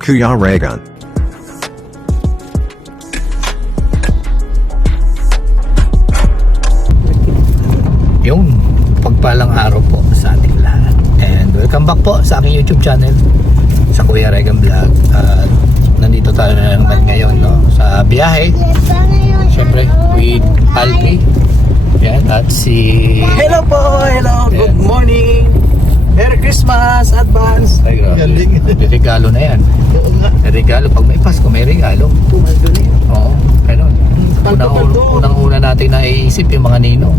Kuya Regan. Yung pagpalang araw po sa ating lahat. And welcome back po sa aking YouTube channel, sa Kuya Regan Vlog. At nandito tayo na naman ngayon, no, sa biyahe. Siyempre, with Alpi. Yan, at si... Hello po, hello, good Ayan. morning. Merry Christmas, advance. Ay, grabe. Galing. May regalo na yan. Oo nga. May regalo. Pag may Pasko, may regalo. Galing. Oo, ganun. Taldo. Unang-una natin na iisip yung mga ninong.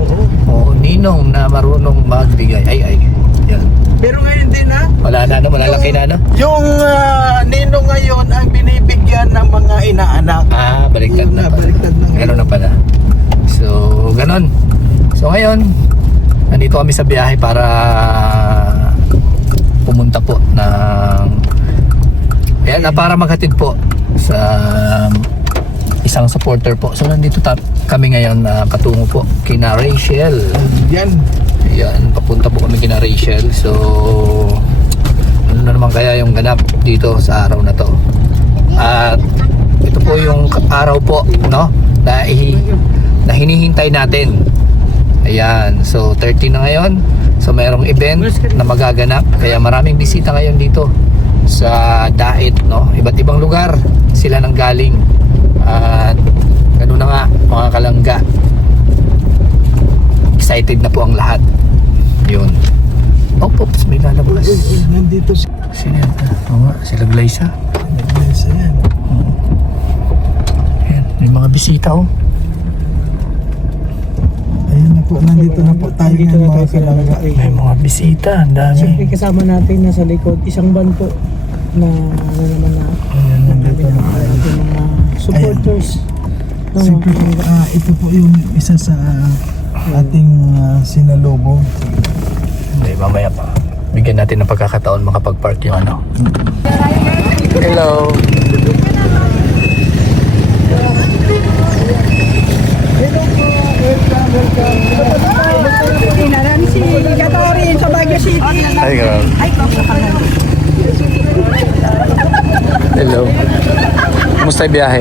Oo. Oo, ninong na marunong magbigay. Ay. Yan. Pero ngayon din ha, Wala na, no? Malalaki na, no? yung ninong ngayon ang binibigyan ng mga inaanak. Ah, baliktad na pala. Baliktad na. Ganun na pala. So, ganun. So, ngayon, nandito kami sa biyahe para pumunta po ng... Ayan, para maghatid po sa isang supporter po. So, nandito kami ngayon katungo po kina Rachel. Yan. Ayan, papunta po kami kina Rachel. So, ano na naman kaya yung ganap dito sa araw na to. At ito po yung araw po, no, na hinihintay natin. Ayan, so 30 na ngayon. So mayroong event na magaganap. Kaya maraming bisita ngayon dito sa Dait, no. Iba't ibang lugar sila nang galing. At ganoon na nga mga kalangga. Excited na po ang lahat. Yun. Oops, may lalabas. Nandito si... Sino yan? Oo nga, sila Glyza. Yan. Ayan, may mga bisita, oh. Ayun na po, nandito na po tayo ng mga kalangga. May mga bisita, ang Siyempre dami. kasama natin nasa likod, isang van po na ano naman na Ayan, nandito na tayo. ating mga supporters. ng Siyempre, mga ito po yung isa sa ating sinalubong. Hindi, mamaya pa. Bigyan natin ng pagkakataon makapag-park yung ano. Hello. Inaran si Gatorin sa Baguio City. Ay, grabe. Hello. Kumusta yung biyahe?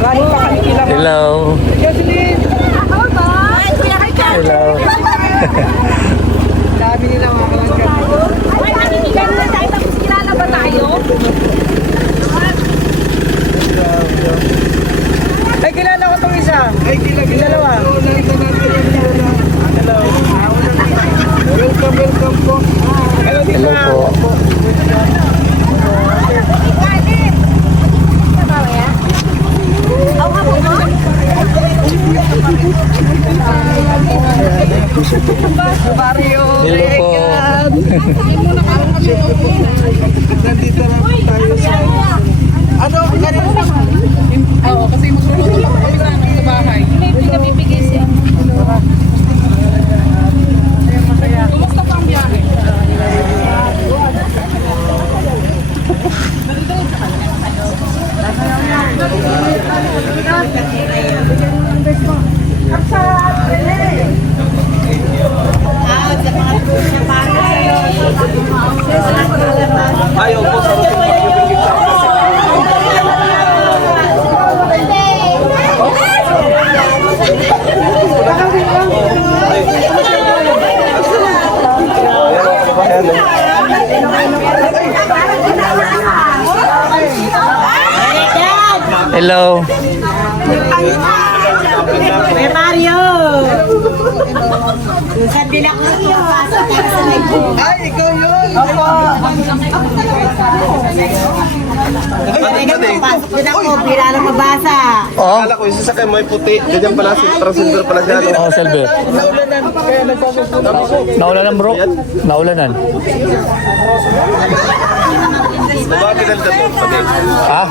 Galing pa kami kila Hello. Jocelyn. Hello. Dami nila mga kalangga. Ay, kilala ko tong isa. Ay, Dalawa. Hello. Welcome po. Hello, Hello po. Barrio. Hello po. Nandito na po tayo sa... Ano? Ganito na. Oo, kasi magsusunod ako sa bahay. Kumusta pa ang biyahe? Ayaw po sa Hello. Kuya Mario! Sabi lang ko yung pasok tayo sa live. Ay, ikaw yun! Pasok din ako, pira lang mabasa. Oh, Akala ko yung sasakyan mo ay puti. Ganyan pala, parang silver pala siya. No? oh, Selby. Naulanan, kaya nagpapagpunta ako. Naulanan, bro. Naulanan. Bakit kinalda mo? Pati. Ah?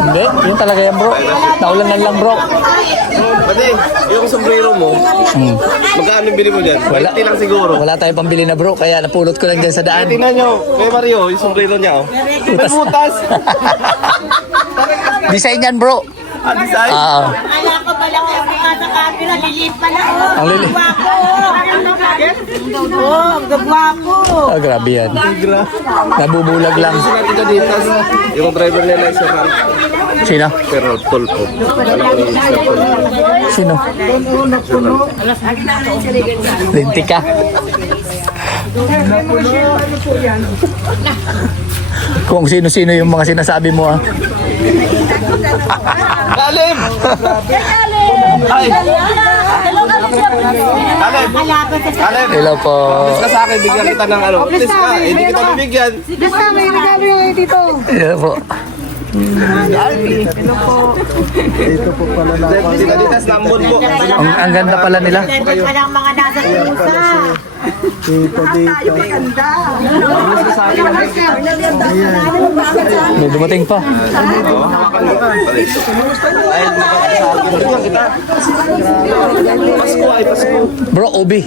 Hindi, yun talaga yan, bro. Naulanan lang, bro. Pati, yung sombrero mo, magkano yung bili mo dyan? Wala. 20 lang siguro. Wala tayong pambili na, bro. Kaya napulot ko lang dyan sa daan. Tingnan nyo, kay Mario, yung sombrero niya, oh. May butas. Design yan, bro. Ah, design. Ah, Akala ko pala kaya sa camera, liliit pa lang. Ang lili. Gwapo. Oh, ang gagwapo. Ah, grabe yan. Nabubulag lang. Natin ka dito. Yung driver nila ay Sir Ram. Sino? Pero Tolpo. Sino? Lintika. Kung sino-sino yung mga sinasabi mo, ah. Kalim! Ay! Kalim! Kalim! Hello po. Please ka sa akin, bigyan kita ng ano. Please ka, hindi kita bibigyan. Hello po. Dito dito sa Lambon po. Ang ganda pala nila. Level pa lang mga nasa pusa. May dumating pa. Pasko ay Pasko. Bro, ubi.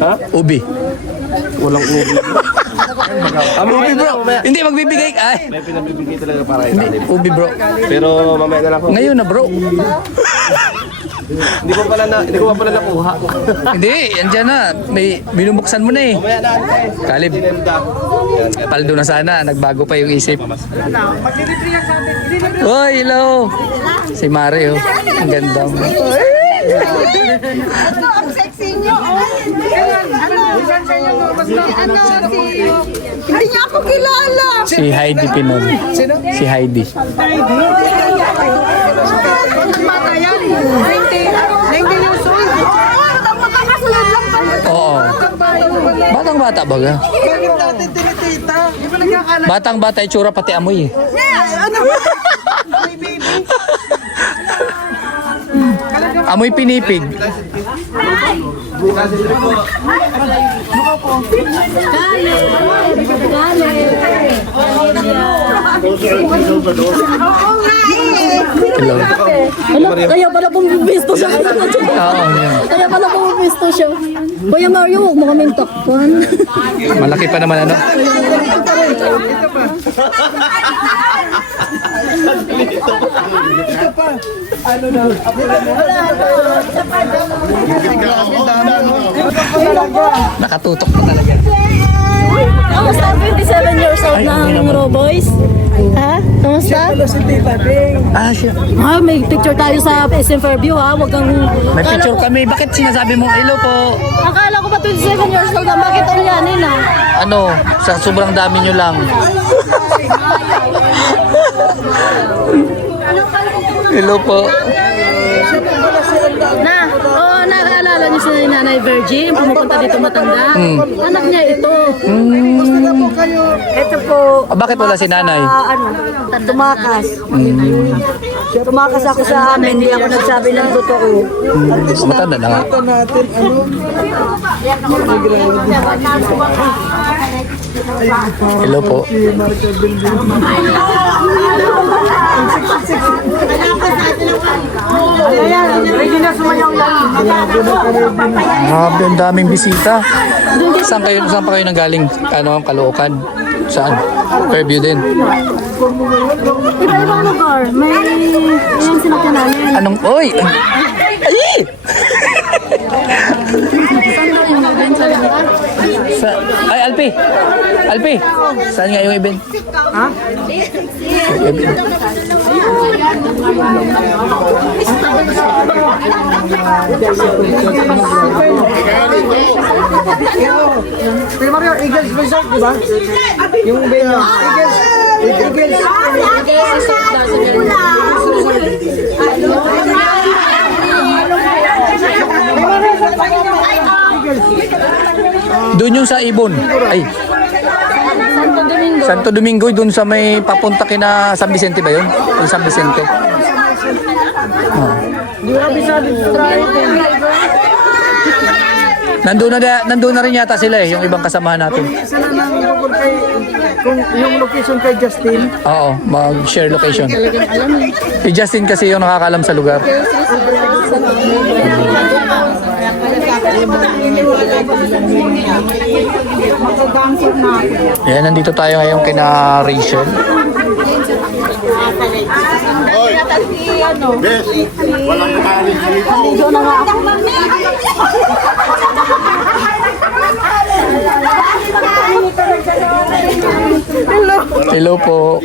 Ha? Ubi. Walang ubi. Ubi bro. Hindi magbibigay. Ay, May pinabibigay talaga para kay Kalim. ubi bro. Pero mamaya na lang po. Ngayon na bro. Hindi ko pa pala nakuha. Hindi, andyan na. May binubuksan mo na eh. Mamaya na ante. Kalib. Tinenda. Yan. Paldo na sana. Nagbago pa yung isip. Hoy, hello. Si Mario. Ang ganda mo. Ang sexy niyo, oh. Hindi niya ako kilala. Si Heidi Pinon. Si Heidi. Mata yan. 90 years old. Magkakasunod lang pala. Oo. Batang bata baga. Bakit natin tinitita? Di ba nagkakalat? Batang bata itsura pati amoy eh. Ano ba? May baby. Amoy pinipig. Hello. Kaya pala bumibisto siya. Oo, yan. Kaya pala bumibisto siya. Kuya Mario, huwag mo kaming takpan. Malaki pa naman ano. Nakatutok pa talaga. Kamusta? 27 years old na ang Roboys? Ha? Kamusta? Si Tita Ding. Ah, siya. Ha, may picture tayo sa SM Fairview ha. Huwag kang... May picture kami. Bakit sinasabi mo, hello po? Akala ko ba 27 years old na? Bakit ulyanin ha? Ano, sa sobrang dami nyo lang. Hello po. Na, oo, nakaalala niyo si Nanay Virgin, pumupunta dito matanda. Anak niya ito. Ito po, Ah, bakit wala si nanay? tumakas. Tumakas ako sa amin, hindi ako nagsabi ng totoo. Matanda na nga. Ito natin, ano? Hello po. Si Marca Building. Grabe, ang daming bisita. Saan pa kayo nanggaling? Ano, Caloocan? Saan? Fairview din. Iba-ibang lugar. May sinakyan namin. Anong, oy! Ay! Sa, ay, Alpi! Alpi! Saan nga yung event? Ha? Pero Mario, Eagles Resort, di ba? Yung venue. Eagles. Doon yung sa Ibon. Ay. Santo Domingo, doon sa may papunta kina San Vicente ba yun? Yung San Vicente. Oh. Nandun na rin yata sila eh, yung ibang kasamahan natin. Sila nang bukod kay, kung yung location kay Justin. Oo, mag-share location. Si Justin kasi yung nakakalam sa lugar. Yan, nandito tayo ngayon kina Rachel. Bes, walang kanin dito. Naligo na nga ako. Hello po.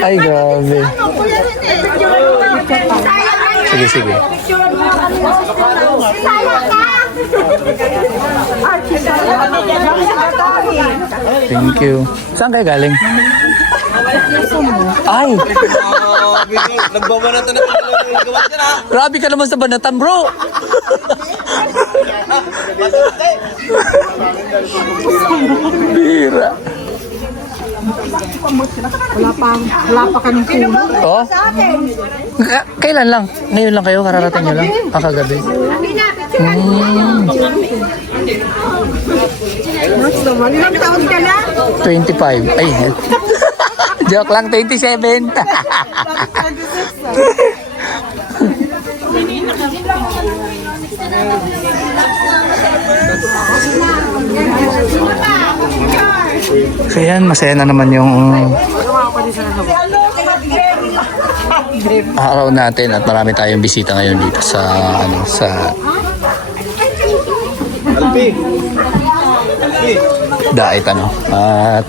Ay, grabe. Sige, sige. Thank you. Saan kayo galing? Ay, Nagbabanatan na talaga yung gawa dyan ha. grabe ka naman sa banatan, bro. Bira. Wala pa kaming tulog. Oh? Kailan lang? Ngayon lang kayo? Kararating nyo lang? Kagabi. Ilang taon ka na? 25. Ay, joke lang, 27. So yan, masaya na naman yung araw natin at marami tayong bisita ngayon dito sa Dait at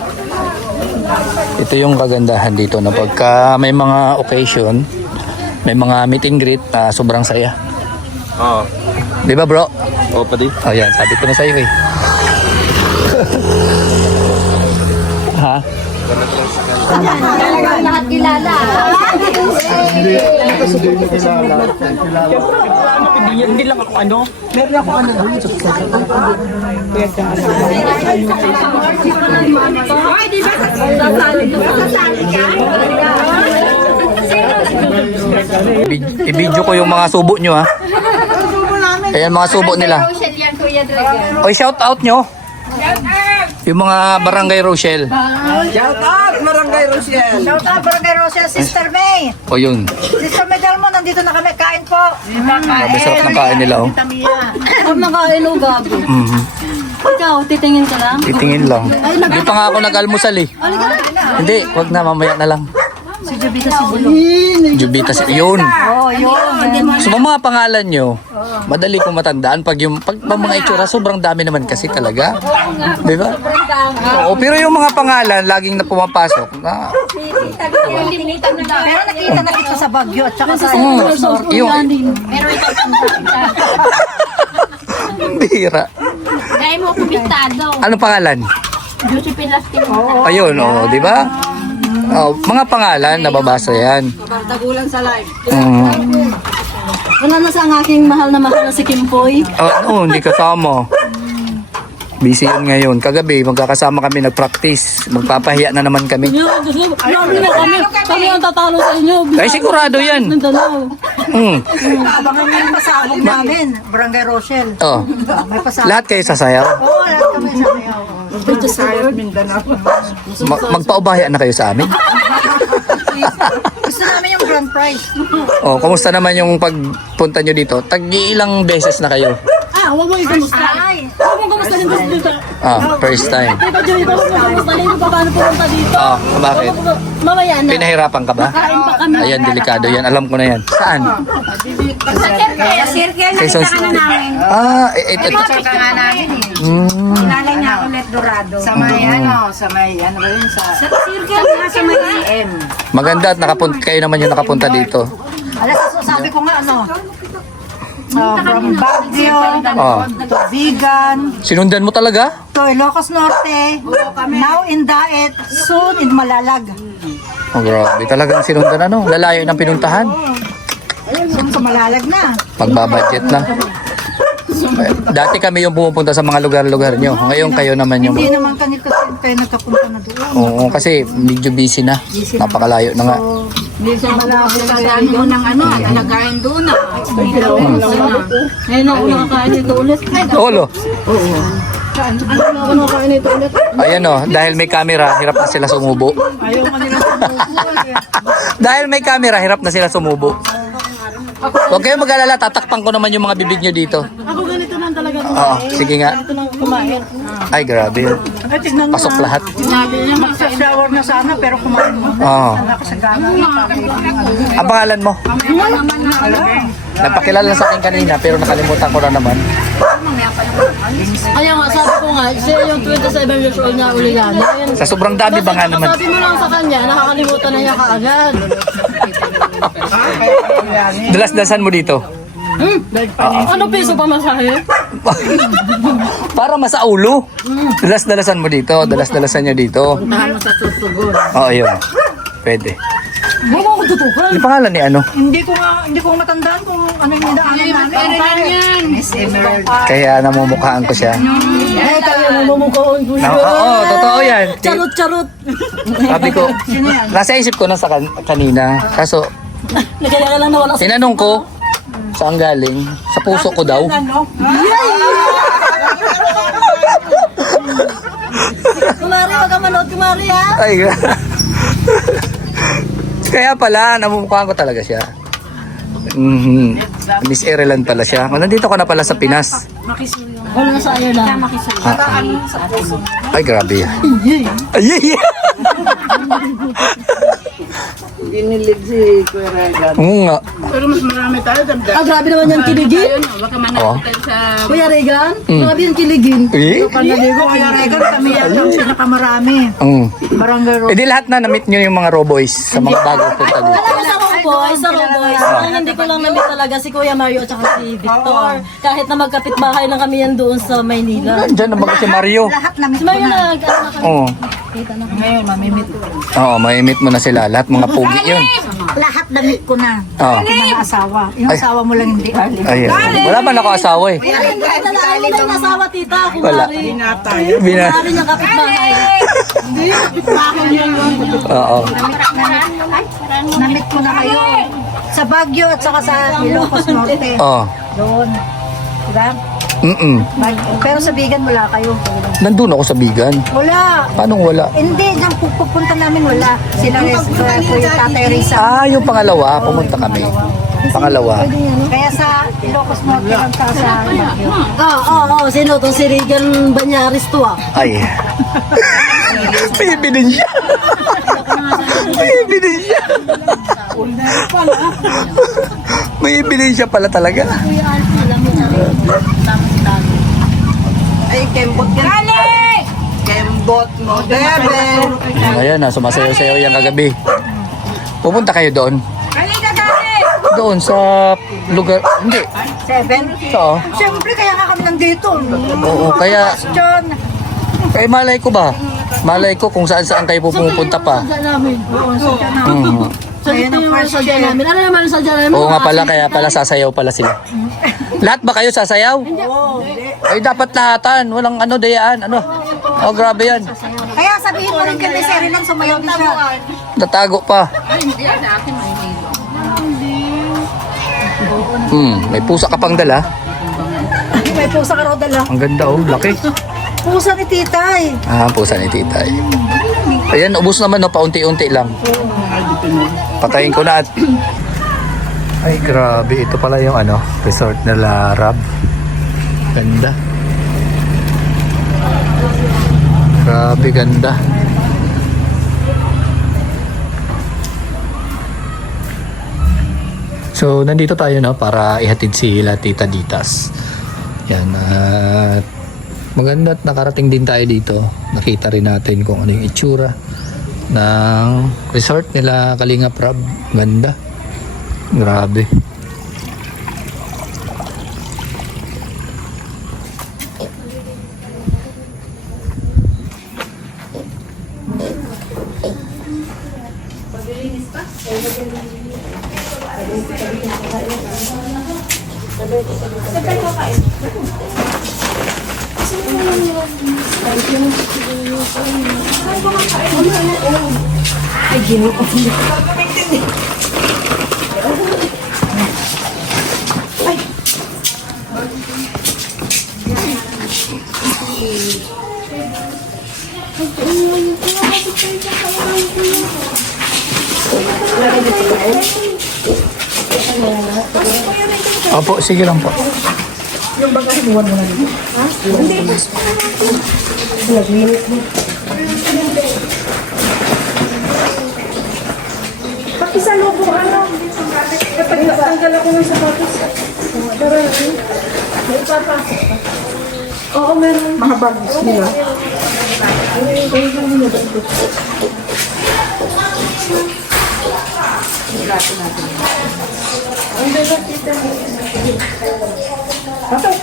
ito yung kagandahan dito na pagka may mga occasion, may mga meet and greet, sobrang saya. Oo. Di ba, bro? Oo, pati. Oh, yan, sabi ko na sa'yo eh. Ha? Lahat kilala. Hindi lang ako ano. Meron ako ano doon sa I-video ko yung mga subo nyo, ha? Ayan, mga subo nila. Oy, shout out nyo. Yung mga Barangay Rochelle. Shout out, Barangay Rochelle. Shout out, Barangay Rochelle, Sister May. O yun. Sister May Delmo, nandito na kami. Kain po. Grabe sarap ng kain nila, oh. Huwag makain o gabi. Mhm. Ikaw, titingin ka lang. Titingin lang. Hindi pa nga ako nag-almusal eh. Hindi, wag na, mamaya na lang. Si Jubita si Bulo. Jubita, yun. Oh, yun. So, mga pangalan nyo, madali kong matandaan. Pag mga itsura, sobrang dami naman kasi talaga. Di ba? Oo, pero yung mga pangalan, laging na pumapasok. Pero nakita na kita sa Baguio at saka sa Yung, bira. Gaya mo kumistado. Ano pangalan? Beauty Pilastic. Ayun, oh, di ba? Oh, mga pangalan, nababasa yan. Tagulan sa live. Wala na sa ang aking mahal na si Kimpoy. Oo, hindi kasama. Busy yun ngayon. Kagabi, magkakasama kami, nag-practice. Magpapahiya na naman kami. Grabe na kami. Kami ang tatalo sa inyo. Ay, sigurado yan. Nandalaw. Abangan mo yung pasabog namin, Barangay Rochelle. Oh. May pasabog. Lahat kayo sasayaw? Oo, lahat kami sa mayaw. Magpaubaya na kayo sa amin? Gusto namin yung grand prize. Oh, kumusta naman yung pagpunta nyo dito? Tag-iilang beses na kayo? Huwag mo ikamusta. Huwag mo kamusta rin dito. First time. Diba, Joey, huwag mo kamusta rin kung paano pumunta dito. Bakit? Mamaya na. Pinahirapan ka ba? Kain pa kami. Ayan, delikado yan. Alam ko na yan. Saan? Sa circle, Quezon. nakita ka na namin. Ito. Picture ka nga namin eh. Kilala niya ulit Dorado. Sa may ano ba yun? Sa circle nga sa may EM. Maganda at kayo naman yung nakapunta dito. Alas, sabi ko nga ano, from Baguio to Vigan Sinundan mo talaga? to Ilocos Norte, now in Daet, soon in Malalag. Oh, grabe. Talagang sinundan lalayo ng pinuntahan. Soon sa Malalag na. Pagbabudget lang. Dati kami yung pumupunta sa mga lugar-lugar nyo. Ngayon kayo naman yung... Hindi naman kanito kayo nagkapunta na doon. Oo, kasi medyo busy na. Napakalayo na nga. Hindi sa Malalag sa mo ng ano, talagayin doon na. Ngayon ako nakakain ito ulit. Olo. Ano ako nakakain ito ulit? Ayan dahil may camera, hirap na sila sumubo. Ayaw man nila Dahil may camera, hirap na sila sumubo. Huwag kayong mag-alala, tatakpan ko naman yung mga bibig nyo dito. Ako ganito na naman talaga Oo, sige nga. Ito lang kumain. Ay, grabe. Pasok lahat. Magsa-shower na sana pero kumain mo. Oo. Ang pangalan mo? Napakilala sa akin kanina pero nakalimutan ko na naman. Kaya nga, sabi ko nga, siya yung 27 years old na uligani. Sa sobrang dami ba nga naman? Sabi mo lang sa kanya, nakakalimutan na niya kaagad. Dalas-dasan mo dito. Ano piso pa masahe? Para masaulo. Dalas-dalasan mo dito. Dalas-dalasan niya dito. Puntahan mo sa susugon. Oo, yun. Pwede. Huwag ako tutukan. Yung pangalan ni ano? Hindi ko matandaan kung ano yung nadaanan namin. Miss Emerald. Kaya namumukhaan ko siya. Eh, tayo mamumukhaon ko siya. Oo, totoo yan. Charot-charot. Sabi ko, nasa isip ko na sa kanina. Kaso, Nagkaya ka lang nawala sa... tinanong ko, saan galing? Sa puso ko daw. Kumari, wag ka manood, kumari ha. Ay, kaya pala, namumukhaan ko talaga siya. Miss Erelan pala siya. Nandito ka na pala sa Pinas. Wala na sa Ireland. Ay, grabe. Ay, Dinilig si Kuya Regan. Oo nga. Pero mas marami tayo. Ah, grabe naman yung kiligin. Baka Oo. sa... Kuya Regan, grabe yung kiligin. Eh? Panaligo, Kuya Regan, kami yata ang pinakamarami. Barangay Road. Eh di lahat na na-meet nyo yung mga Roboys sa mga bagong punta dito. Alam mo sa Row Boys, ang hindi ko lang na-meet talaga si Kuya Mario at saka si Victor. Kahit na magkapit-bahay lang kami yan doon sa Maynila. Diyan na baga si Mario. Lahat namin Si Mario ano na kami. Oo. ngayon, mamimit ko. Oo, may-meet mo na sila. Lahat mga pugi yun. Lahat damit ko na. Oo. Mga asawa. Yung asawa mo lang hindi. Ayun. Wala ba ako asawa eh? Nalaan mo na yung asawa, tita. Wala. Kumari. Bina. Kumari niyang kapit-bahay. Hindi, kapit-bahay niya yun. Oo. Namit ko na kayo. Sa Baguio at saka sa Ilocos Norte. Oo. Doon. Diba? Pero sa Bigan wala kayo. Nandun ako sa Bigan. Wala. Paano wala? Hindi, dyan pupunta namin wala. Sila po yung Tatay Risa. Ah, yung pangalawa. Pumunta kami. Pangalawa. Kaya sa Ilocos Norte lang sa Baguio. Oo. Sino to? Si Regan Banyaris to ah. Ay. May ebidensya. May ebidensya. May ebidensya pala talaga. Ay, kembot ka. Kembot mo, bebe. Ayan na, sumasayaw-sayaw yan kagabi. Pupunta kayo doon. Doon sa lugar, hindi. 7? Oo. Siyempre, kaya nga kami nandito. Oo, kaya, John. malay ko ba? Malay ko kung saan-saan kayo pupunta pa. Sadya namin. Sa Ayan ito ang yung first sadya year. namin. Ano naman ang sadya namin? Oo nga pala, kaya pala sasayaw pala sila. Lahat ba kayo sasayaw? Ay, dapat lahatan. Walang ano, dayaan. Ano? Oh, grabe yan. Kaya sabihin mo rin kay Miss Erelan, sumayaw din siya. Tatago pa. May pusa ka pang dala. May pusa ka raw dala. Ang ganda oh, laki. Pusa ni Titay. Ah, pusa ni titay. Ayan, ubos naman no, paunti-unti lang. Patayin ko na at... Ay, grabe. Ito pala yung ano, resort nila Rab. Ganda. Grabe, ganda. So, nandito tayo no, para ihatid sila Tita Ditas. Yan, at maganda at nakarating din tayo dito. Nakita rin natin kung ano yung itsura ng resort nila Kalingap Rab. Ganda. Grabe. Opo, sige lang po. Yung baga hinuwan mo na dito. Ha? Hindi. Nag-minute mo. Pati sa lobo, ano? Kapag natanggal ako ng sapatos. Tara na. May ipapasok ka. Oo, meron. Mga bags nila. Pasok.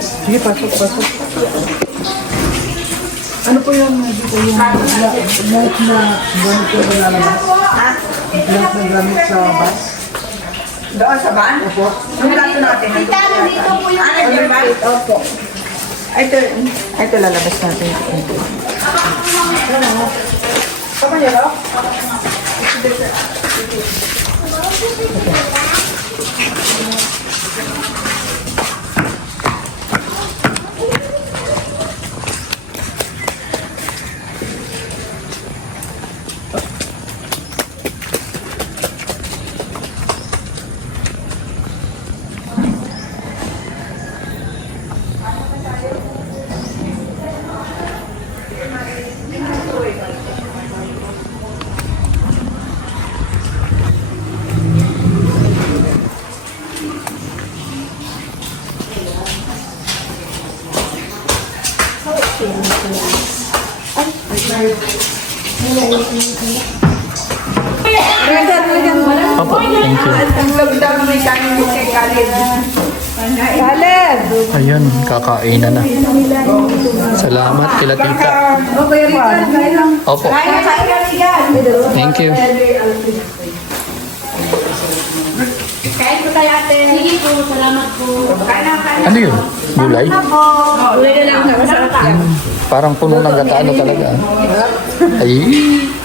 Sige, pasok. Ano po yung dito yung lahat na gamit ko na lalabas? Lahat na gamit sa bus? Doon sa van? Opo. Ang plato natin. Dito po yung Opo. Ito lalabas natin. Apa ya, Rob? Opo, thank you. Caleb! Ayun, kakainan na. Salamat kila tita. Opo. Thank you. Kain po tayo ate. Sige po, salamat po. Ano yun? Gulay? Gulay na lang na masarap. Parang puno ng gata ano talaga. Ay.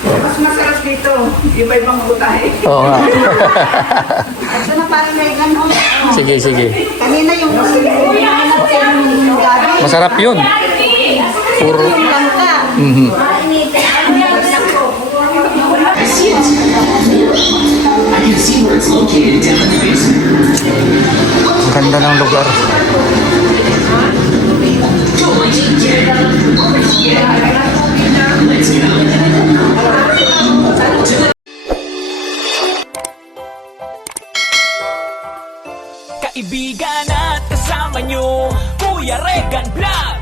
Mas masarap dito. Iba-ibang butahe. Oo nga. Ito na parang may ganon. Sige. Kanina yung gabi. Masarap yun. Puro. Langka. Mhm. Ang ganda ng lugar. Kaibigan at kasama nyo, Kuya Regan Vlog.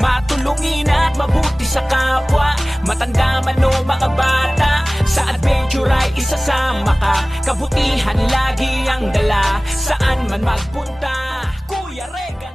Matulungin at mabuti sa kapwa, matanda man o mga bata. Sa adventure ay isasama ka, kabutihan lagi ang dala. Saan man magpunta, Kuya Regan.